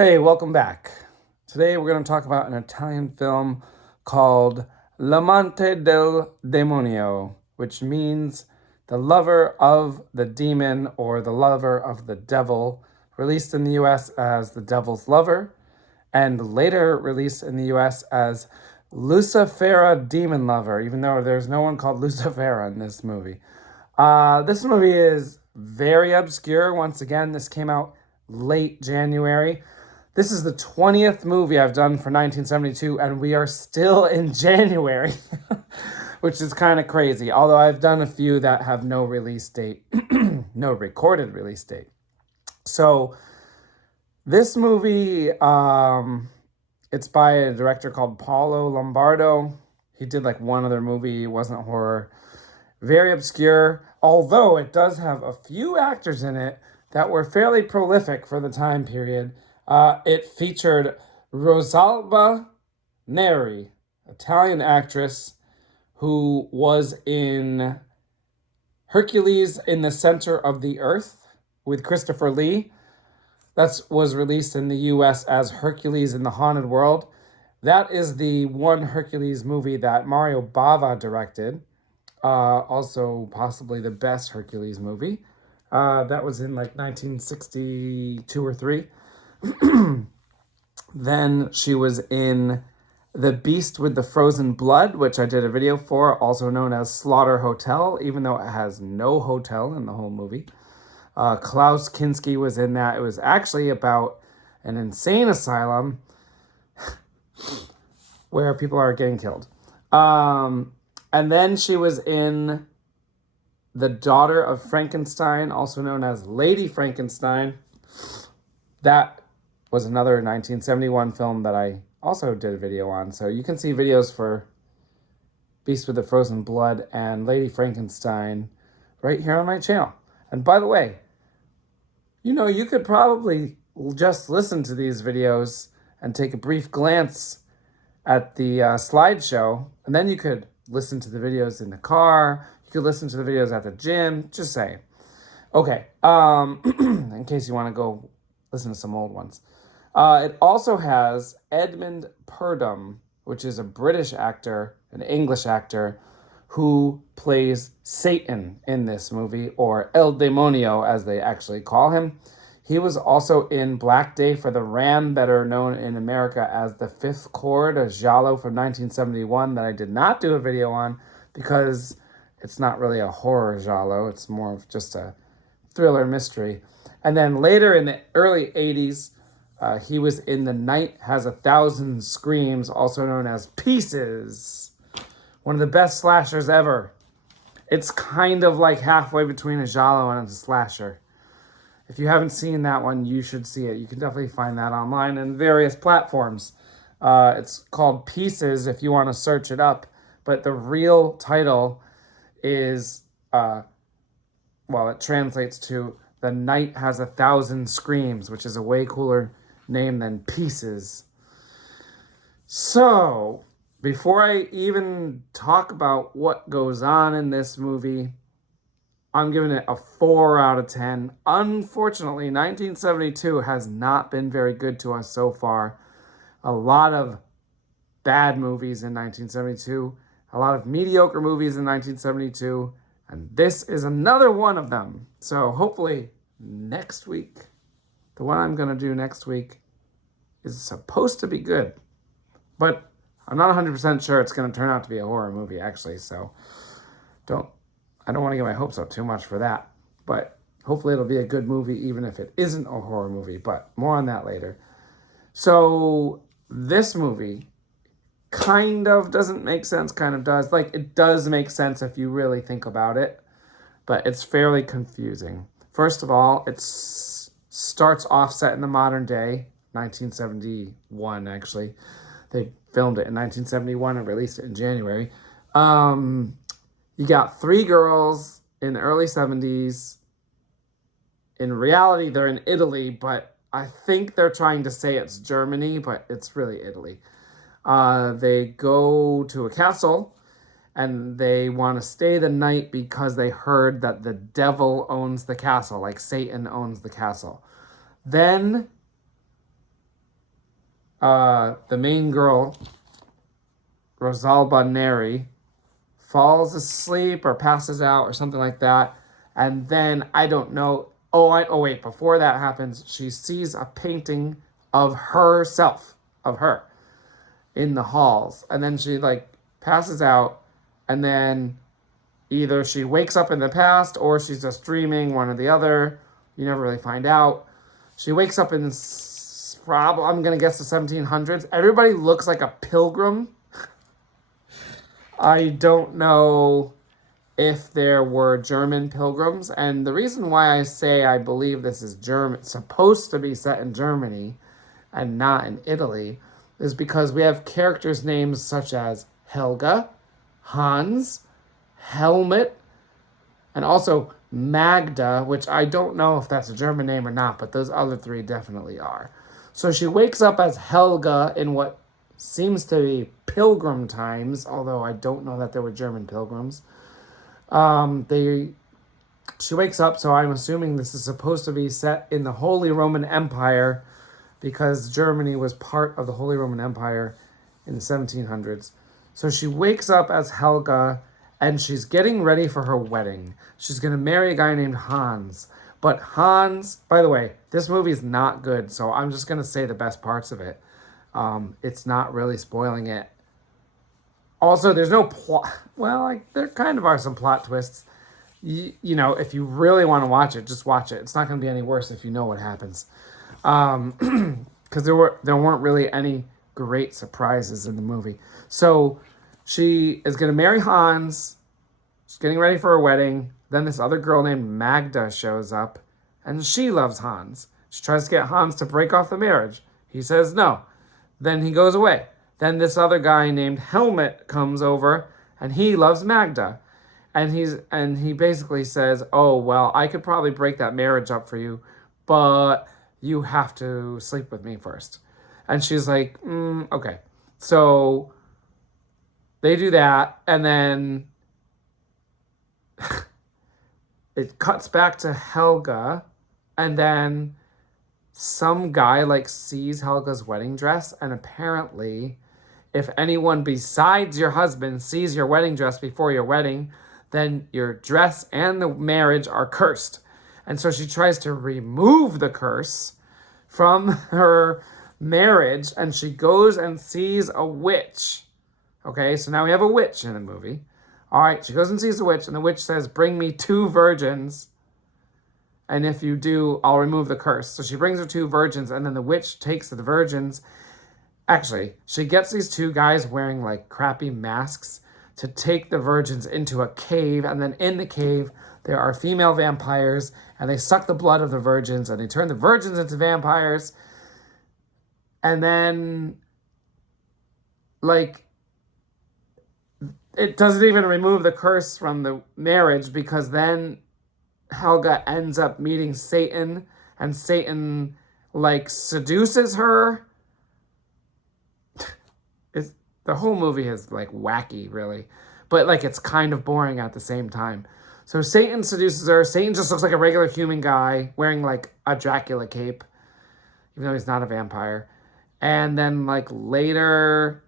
Hey, welcome back. Today we're going to talk about an Italian film called L'amante del demonio, which means the lover of the demon or the lover of the devil, released in the US as The Devil's Lover, and later released in the US as Lucifera Demon Lover, even though there's no one called Lucifera in this movie. This movie is very obscure. Once again, this came out late January. This is the 20th movie I've done for 1972, and we are still in January, which is kind of crazy. Although I've done a few that have no release date, no recorded release date. So this movie, it's by a director called Paolo Lombardo. He did like one other movie. It wasn't horror. Very obscure, although it does have a few actors in it that were fairly prolific for the time period. It featured Rosalba Neri, Italian actress who was in Hercules in the Center of the Earth with Christopher Lee. That was released in the US as Hercules in the Haunted World. That is the one Hercules movie that Mario Bava directed. Also possibly the best Hercules movie. That was in like 1962 or 3. Then she was in The Beast with the Frozen Blood, which I did a video for, also known as Slaughter Hotel, even though it has no hotel in the whole movie. Klaus Kinski was in that. It was actually about an insane asylum where people are getting killed. And then she was in The Daughter of Frankenstein, also known as Lady Frankenstein. That was another 1971 film that I also did a video on. So you can see videos for Beast with the Frozen Blood and Lady Frankenstein right here on my channel. And by the way, you could probably just listen to these videos and take a brief glance at the slideshow, and then you could listen to the videos in the car. You could listen to the videos at the gym. Just saying. Okay. In case you want to go listen to some old ones. It also has Edmund Purdom, which is a British actor, an English actor, who plays Satan in this movie, or El Demonio, as they actually call him. He was also in Black Day for the Ram, better known in America as The Fifth Chord, a giallo from 1971 that I did not do a video on because it's not really a horror giallo. It's more of just a thriller mystery. And then later in the early 80s, he was in The Night Has 1,000 Screams, also known as Pieces. One of the best slashers ever. It's kind of like halfway between a giallo and a slasher. If you haven't seen that one, you should see it. You can definitely find that online in various platforms. It's called Pieces if you want to search it up. But the real title is, it translates to The Night Has 1,000 Screams, which is a way cooler name than Pieces. So, before I even talk about what goes on in this movie, I'm giving it a 4 out of 10. Unfortunately, 1972 has not been very good to us so far. A lot of bad movies in 1972, a lot of mediocre movies in 1972, and this is another one of them. So hopefully next week, the one I'm going to do next week is supposed to be good. But I'm not 100% sure it's going to turn out to be a horror movie, actually. So I don't want to get my hopes up too much for that. But hopefully it'll be a good movie, even if it isn't a horror movie. But more on that later. So this movie kind of doesn't make sense, kind of does. Like, it does make sense if you really think about it. But it's fairly confusing. First of all, it starts off set in the modern day, 1971, actually. They filmed it in 1971 and released it in January. You got 3 girls in the early 70s. In reality, they're in Italy, but I think they're trying to say it's Germany, but it's really Italy. They go to a castle, and they want to stay the night because they heard that the devil owns the castle, like Satan owns the castle. Then the main girl, Rosalba Neri, falls asleep or passes out or something like that. And then I don't know. Oh wait, before that happens, she sees a painting of herself, of her, in the halls. And then she like passes out, and then either she wakes up in the past or she's just dreaming, one or the other. You never really find out. She wakes up in I'm going to guess the 1700s. Everybody looks like a pilgrim. I don't know if there were German pilgrims. And the reason why I say I believe this is supposed to be set in Germany and not in Italy, is because we have characters' names such as Helga, Hans, Helmut, and also Magda, which I don't know if that's a German name or not, but those other three definitely are. So she wakes up as Helga in what seems to be pilgrim times, although I don't know that there were German pilgrims. She wakes up, so I'm assuming this is supposed to be set in the Holy Roman Empire, because Germany was part of the Holy Roman Empire in the 1700s. So she wakes up as Helga, and she's getting ready for her wedding. She's going to marry a guy named Hans. But Hans, by the way, this movie is not good, so I'm just going to say the best parts of it. It's not really spoiling it. Also, there's no plot. Well, like, there kind of are some plot twists. You know, if you really want to watch it, just watch it. It's not going to be any worse if you know what happens. Because there weren't really any great surprises in the movie. So she is going to marry Hans. She's getting ready for her wedding. Then this other girl named Magda shows up, and she loves Hans. She tries to get Hans to break off the marriage. He says no. Then he goes away. Then this other guy named Helmut comes over, and he loves Magda. And he basically says, oh, well, I could probably break that marriage up for you, but you have to sleep with me first. And she's like, okay. So they do that, and then it cuts back to Helga, and then some guy like sees Helga's wedding dress, and apparently if anyone besides your husband sees your wedding dress before your wedding, then your dress and the marriage are cursed. And so she tries to remove the curse from her marriage, and she goes and sees a witch. Okay, so now we have a witch in the movie. All right, she goes and sees the witch, and the witch says, bring me 2 virgins, and if you do, I'll remove the curse. So she brings her 2 virgins, and then the witch takes the virgins. Actually, she gets these 2 guys wearing like crappy masks to take the virgins into a cave, and then in the cave there are female vampires, and they suck the blood of the virgins, and they turn the virgins into vampires. And then, like, it doesn't even remove the curse from the marriage, because then Helga ends up meeting Satan, and Satan, like, seduces her. The whole movie is, like, wacky, really. But, like, it's kind of boring at the same time. So Satan seduces her. Satan just looks like a regular human guy wearing, like, a Dracula cape, even though he's not a vampire. And then, like, later,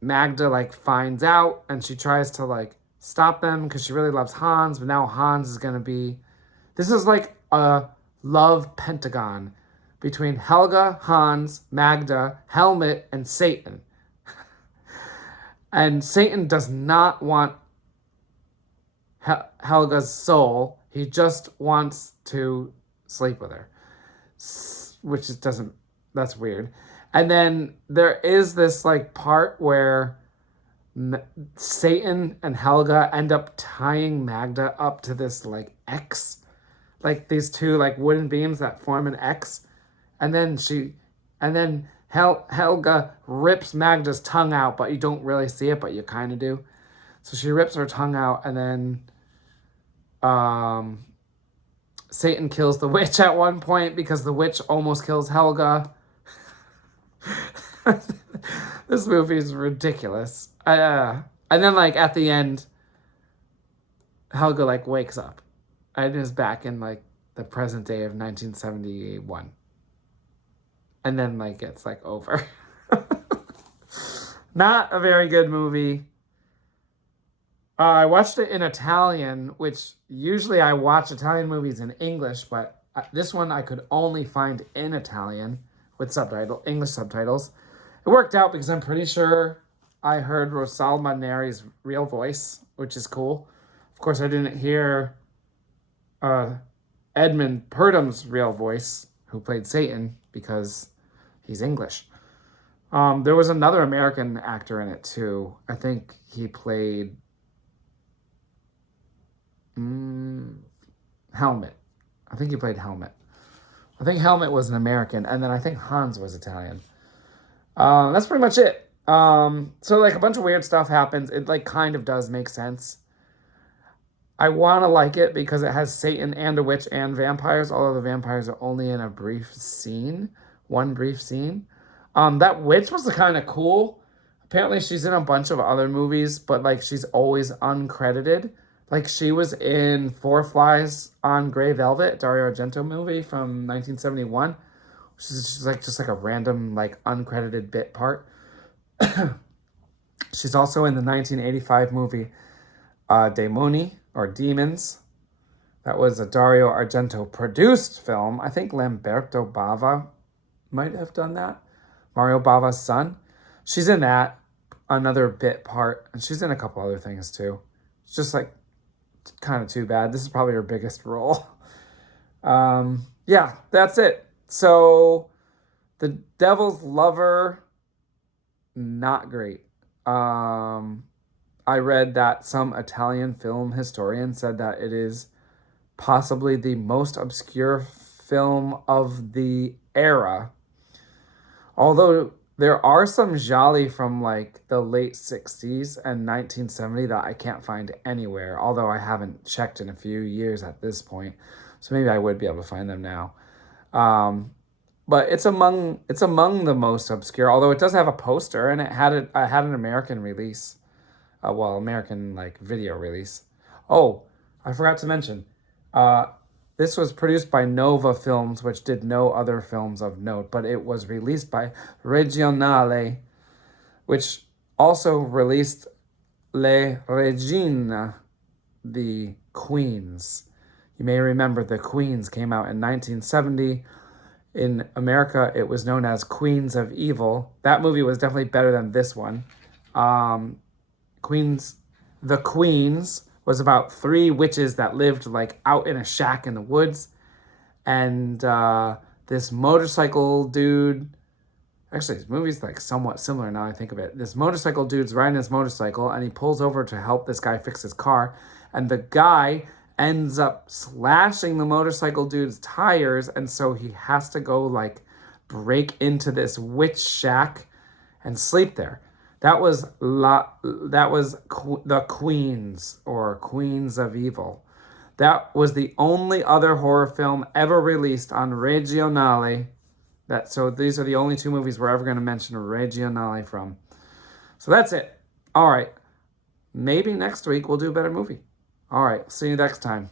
Magda, like, finds out, and she tries to, like, stop them because she really loves Hans. But now Hans is going to be... This is, like, a love pentagon between Helga, Hans, Magda, Helmut, and Satan. And Satan does not want Helga's soul. He just wants to sleep with her. Which just doesn't... That's weird. And then there is this, like, part where Satan and Helga end up tying Magda up to this, like, X. Like, these 2, like, wooden beams that form an X. And then Helga rips Magda's tongue out, but you don't really see it, but you kind of do. So she rips her tongue out, and then Satan kills the witch at one point because the witch almost kills Helga. This movie is ridiculous. And then, like, at the end, Helga, like, wakes up and is back in, like, the present day of 1971. and then like it's like over. Not a very good movie. I watched it in Italian, which usually I watch Italian movies in English, but this one I could only find in Italian with English subtitles. It worked out because I'm pretty sure I heard Rosalba Neri's real voice, which is cool. Of course, I didn't hear Edmund Purdam's real voice, who played Satan, because he's English. There was another American actor in it too. I think he played Helmet. I think he played Helmet. I think Helmet was an American, and then I think Hans was Italian. That's pretty much it. So like a bunch of weird stuff happens. It like kind of does make sense. I want to like it because it has Satan and a witch and vampires, although the vampires are only in a brief scene, one brief scene. That witch was kind of cool. Apparently she's in a bunch of other movies, but like she's always uncredited. Like she was in Four Flies on Grey Velvet, Dario Argento movie from 1971. She's like just like a random like uncredited bit part. She's also in the 1985 movie Demoni or Demons. That was a Dario Argento produced film. I think Lamberto Bava might have done that. Mario Bava's son. She's in that, another bit part, and she's in a couple other things too. It's just like kind of too bad. This is probably her biggest role. Yeah, that's it. So, The Devil's Lover, not great. I read that some Italian film historian said that it is possibly the most obscure film of the era. Although there are some gialli from like the late 60s and 1970 that I can't find anywhere, although I haven't checked in a few years at this point. So maybe I would be able to find them now. But it's among the most obscure, although it does have a poster, and it had an American release. American like video release. Oh, I forgot to mention. This was produced by Nova Films, which did no other films of note, but it was released by Regionale, which also released Le Regine, the Queens. You may remember The Queens came out in 1970. In America, it was known as Queens of Evil. That movie was definitely better than this one. The Queens was about 3 witches that lived like out in a shack in the woods. And this motorcycle dude, actually this movie's like somewhat similar now I think of it. This motorcycle dude's riding his motorcycle and he pulls over to help this guy fix his car. And the guy ends up slashing the motorcycle dude's tires. And so he has to go like break into this witch shack and sleep there. That was the Queens or Queens of Evil. That was the only other horror film ever released on Regionale. So these are the only 2 movies we're ever going to mention Regionale from. So that's it. All right. Maybe next week we'll do a better movie. All right. See you next time.